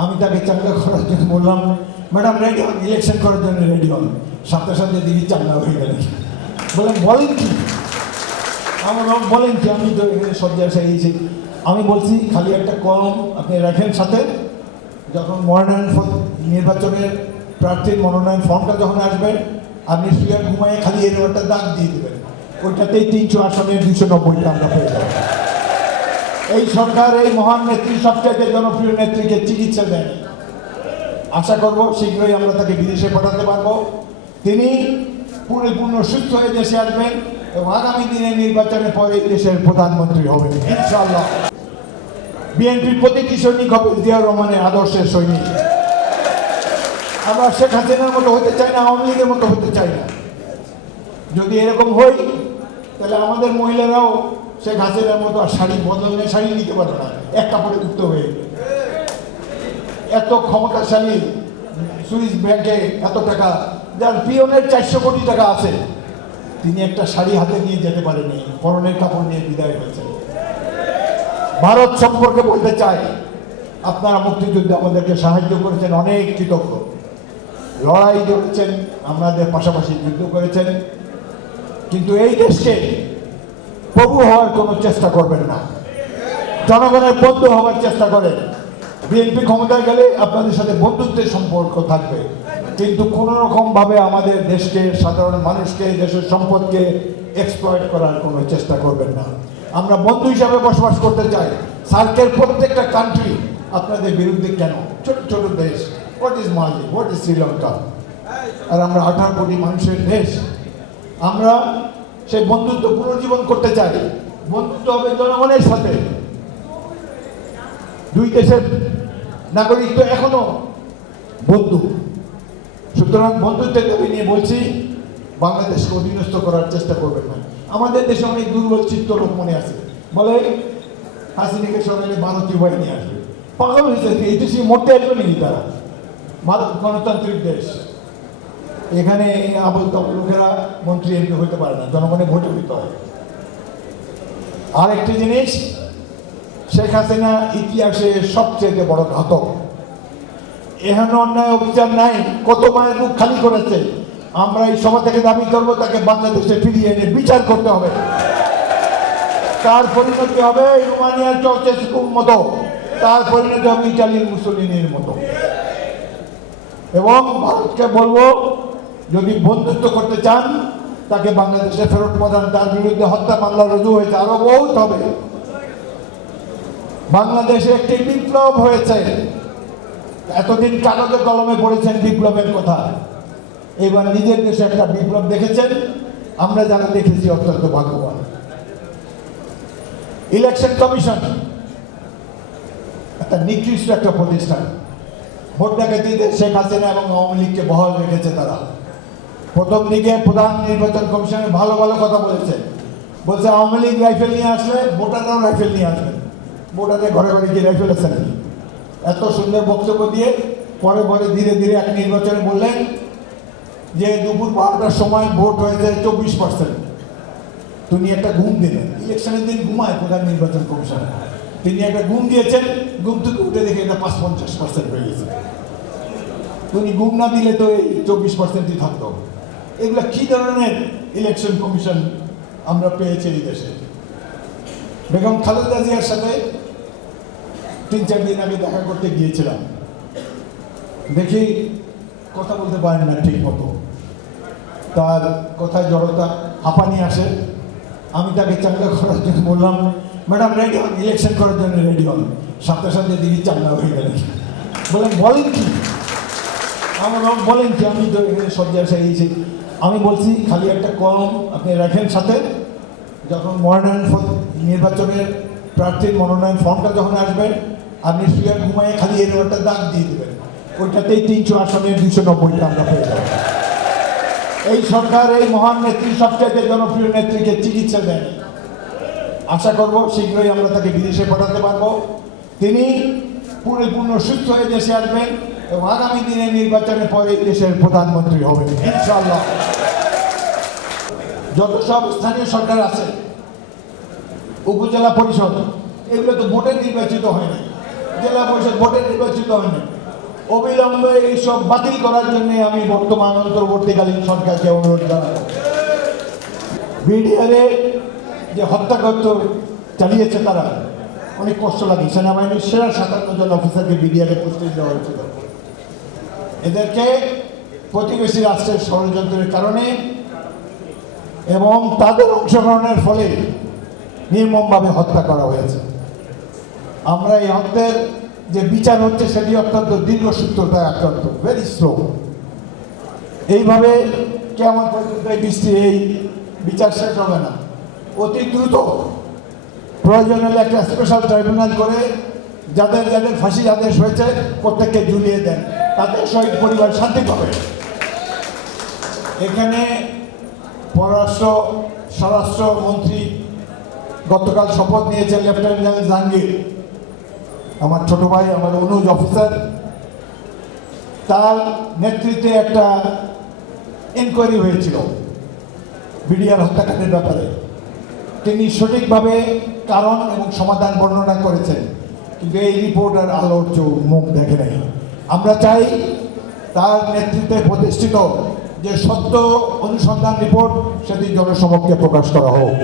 আমি তাকে চাঙ্গা করার জন্য বললাম, ম্যাডাম রেডি হন ইলেকশন করার জন্য রেডি হন। সাথে সাথে দিদি চাঙ্গা হয়ে গেলেন। বললাম বলেন কি? আমার বলেন কি, আমি তো এখানে সব জায়গায় সারিয়েছি আমি বলছি, খালি একটা কলম আপনি রাখেন সাথে। যখন মনোনয়ন নির্বাচনের প্রার্থীর মনোনয়ন ফর্মটা যখন আসবে, আপনি শুয়ে ঘুমায় খালি এর একটা দাগ দিয়ে দেবেন। ওইটাতেই তিনশো আসনের দুশো নব্বইটা আমরা পেয়ে যাব। এই সরকার, এই মহান নেত্রী সবচাইতে জনপ্রিয় নেত্রীকে চিকিৎসা দেন। আশা করব শীঘ্রই আমরা তাকে বিদেশে পাঠাতে পারব। তিনি পরিপূর্ণ সুস্থ হয়ে দেশে আসবেন এবং আগামী দিনে নির্বাচনের পরে দেশের প্রধানমন্ত্রী হবেন, ইনশাআল্লাহ। বিএনপির প্রতিটি সৈনিক হবে জিয়াউর রহমানের আদর্শের সৈনিক। আমরা শেখ হাসিনার মতো হতে চাই না, আওয়ামী লীগের মতো হতে চাই না। যদি এরকম হই তাহলে আমাদের মহিলারাও শেখ হাসিনার মতো আর শাড়ি বদলে শাড়ি নিতে পারে না। এক কাপড়ে উঠতে হয়ে এত ক্ষমতাশালী সুইস ব্যাংকে এত টাকা, যার পিয়নের চারশো কোটি টাকা আছে, তিনি একটা শাড়ি হাতে নিয়ে যেতে পারেনি পরনের কাপড় নিয়ে বিদায় হয়েছে ভারত সম্পর্কে বলতে চাই, আপনারা মুক্তিযুদ্ধে আমাদেরকে সাহায্য করেছেন, অনেক কৃতজ্ঞ। লড়াই করেছেন, আমাদের পাশাপাশি যুদ্ধ করেছেন। কিন্তু এই দেশকে প্রভু হওয়ার কোনো চেষ্টা করবেন না। জনগণের বন্ধু হওয়ার চেষ্টা করেন। বিএনপি ক্ষমতায় গেলে আপনাদের সাথে বন্ধুত্বের সম্পর্ক থাকবে। কিন্তু কোনো রকম ভাবে আমাদের দেশকে, সাধারণ মানুষকে, দেশের সম্পদকে এক্সপ্লয়েট করার কোনো চেষ্টা করবেন না। আমরা বন্ধু হিসাবে বসবাস করতে চাই। সার্কের প্রত্যেকটা কান্ট্রি আপনাদের বিরুদ্ধে কেন? ছোট ছোট দেশ। What is Mali what is Sri Lanka আর আমরা আঠারো কোটি মানুষের দেশ। আমরা সেই বন্ধুত্ব পুনর্জীবন করতে চাই বন্ধুত্ব হবে জনগণের সাথে। দুই দেশের নাগরিক তো এখনও বন্ধু। সুতরাং বন্ধুত্বের দাবি নিয়ে বলছি, বাংলাদেশকে অধীনস্থ করার চেষ্টা করবেন না। আমাদের দেশে অনেক দুর্বল চিত্ত লোক মনে আছে। বলে হাসিনাকে সরালে ভারতীয় বাহিনী আসবে। পাগল হয়েছে, এই দেশে মরতে আসবে নাকি তারা। ভারত গণতান্ত্রিক দেশ। এখানে তাবল লোকেরা মন্ত্রী এমপি হতে পারে না, জনগণের ভোটে হইতে হয়। আর একটি জিনিস, শেখ হাসিনা ইতিহাসে সবচেয়ে বড় ঘাতক। এখানে অন্যায় অভিযান নাই, কত মায়ের মুখ খালি করেছে। আমরা এই সভা থেকে দাবি করব, তাকে বাংলাদেশে ফিরিয়ে এনে বিচার করতে হবে। তার পরিণতি হবে রোমানিয়ার চলচেস্কুর মতো, তার পরিণতি হবে ইটালির মুসলিনের মতো। এবং ভারতকে বলব যদি বন্ধুত্ব করতে চান, তাকে বাংলাদেশে ফেরত পাঠান। তার বিরুদ্ধে হত্যা, মামলা রুজু হয়েছে, আরও বহুত হবে। বাংলাদেশে একটি বিপ্লব হয়েছে। এতদিন কাগজে কলমে পড়েছেন বিপ্লবের কথা। এবার নিজের দেশে একটা বিপ্লব দেখেছেন। আমরা যারা দেখেছি, অত্যন্ত ভাগ্যবান। ইলেকশন কমিশন, একটা নিকৃষ্ট একটা প্রতিষ্ঠান। ভোট ডাকাতিতে শেখ হাসিনা এবং আওয়ামী লীগকে বহাল রেখেছে তারা। প্রথম দিকে প্রধান নির্বাচন কমিশনের ভালো ভালো কথা বলেছে। বলছে, আওয়ামী লীগ রাইফেল নিয়ে আসলে ভোটাররাও রাইফেল নিয়ে আসবেন ভোটারে ঘরে ঘরে গিয়ে রাইফেল আছে নাকি? এত সুন্দর বক্তব্য দিয়ে পরে পরে ধীরে ধীরে এক নির্বাচনে বললেন যে, দুপুর বারোটার সময় ভোট হয়েছে চব্বিশ পার্সেন্ট তিনি একটা ঘুম দিলেন। ইলেকশনের দিন ঘুমায় প্রধান নির্বাচন কমিশনে তিনি একটা ঘুম দিয়েছেন, ঘুম থেকে উঠে দেখে এটা পাঁচ পঞ্চাশ পার্সেন্ট হয়ে গেছে। তিনি ঘুম না দিলে তো এই চব্বিশ পার্সেন্টই থাকতো। এগুলা কি ধরনের ইলেকশন কমিশন আমরা পেয়েছি এই দেশে? বেগম খালেদা জিয়ার সাথে তিন, চার দিন আগে দেখা করতে গিয়েছিলাম। দেখি কথা বলতে পারেন না ঠিক মতো। তার কথায় জড়তা হাঁপানি আসে। আমি তাকে চাঙ্গা করার জন্য বললাম, ম্যাডাম রেডি হন ইলেকশন করার জন্য রেডি হন। সাথে সাথে দিদি চাঙ্গা হয়ে গেলেন বললাম, বলেন কি? আমার বলেন কি? আমি তো এখানে সব সারিয়েছি আমি বলছি খালি একটা কলম আপনি রাখেন সাথে। যখন মনোনয়ন নির্বাচনের প্রার্থীর মনোনয়ন ফর্মটা যখন আসবেন আপনি শুয়ে ঘুমায় খালি এর একটা দাগ দিয়ে দেবেন। ওইটাতেই তিনশো আসনের দুশো নব্বইটা আমরা পেয়ে যাব। এই সরকার, এই মহান নেত্রী সবচাইতে জনপ্রিয় নেত্রীকে চিকিৎসা দেন আশা করব শীঘ্রই আমরা তাকে বিদেশে পাঠাতে পারব। তিনি পরিপূর্ণ সুস্থ হয়ে দেশে আসবেন এবং আগামী দিনে নির্বাচনের পরে দেশের প্রধানমন্ত্রী হবেন, ইনশাআল্লাহ। যত সব স্থানীয় সরকার আছে, উপজেলা পরিষদ, এগুলো তো ভোটে নির্বাচিত হয় না জেলা পরিষদ ভোটে নির্বাচিত হয়নি অবিলম্বে এইসব বাতিল করার জন্য আমি বর্তমান অন্তর্বর্তীকালীন সরকারকে অনুরোধ জানাব। বিডিআরে যে হত্যাকর্ত চালিয়েছে তারা, অনেক কষ্ট লাগে। সেনাবাহিনীর সেরা সাতান্ন জন অফিসারকে বিডিআরে প্রস্তুতি দেওয়া হয়েছিল। এদেরকে প্রতিবেশী রাষ্ট্রের ষড়যন্ত্রের কারণে এবং তাদের অংশগ্রহণের ফলে নির্মমভাবে হত্যা করা হয়েছে। আমরা এই হত্যার যে বিচার হচ্ছে, সেটি অত্যন্ত দীর্ঘসূত্রতায় আক্রান্ত ভেরি স্লো এইভাবে কেমন এই বৃষ্টি, এই বিচার শেষ হবে না। অতি দ্রুত প্রয়োজন হলে একটা স্পেশাল ট্রাইব্যুনাল করে যাদের যাদের ফাঁসি আদেশ হয়েছে, প্রত্যেককে ঝুলিয়ে দেন। তাতে শহীদ পরিবার শান্তি পাবে। এখানে পররাষ্ট্র স্বরাষ্ট্র মন্ত্রী গতকাল শপথ নিয়েছেন লেফটেন্যান্ট জেনারেল জাহাঙ্গীর, আমার ছোট ভাই, আমার অনুজ অফিসার। তার নেতৃত্বে একটা ইনকোয়ারি হয়েছিল বিডিআর হত্যাকাণ্ডের ব্যাপারে। তিনি সঠিকভাবে কারণ এবং সমাধান বর্ণনা করেছেন, কিন্তু এই রিপোর্ট আর আলোর চোখ মুখ দেখে নাই। আমরা চাই তার নেতৃত্বে প্রতিষ্ঠিত যে সত্য অনুসন্ধান রিপোর্ট সেটি জনসমক্ষে প্রকাশ করা হোক।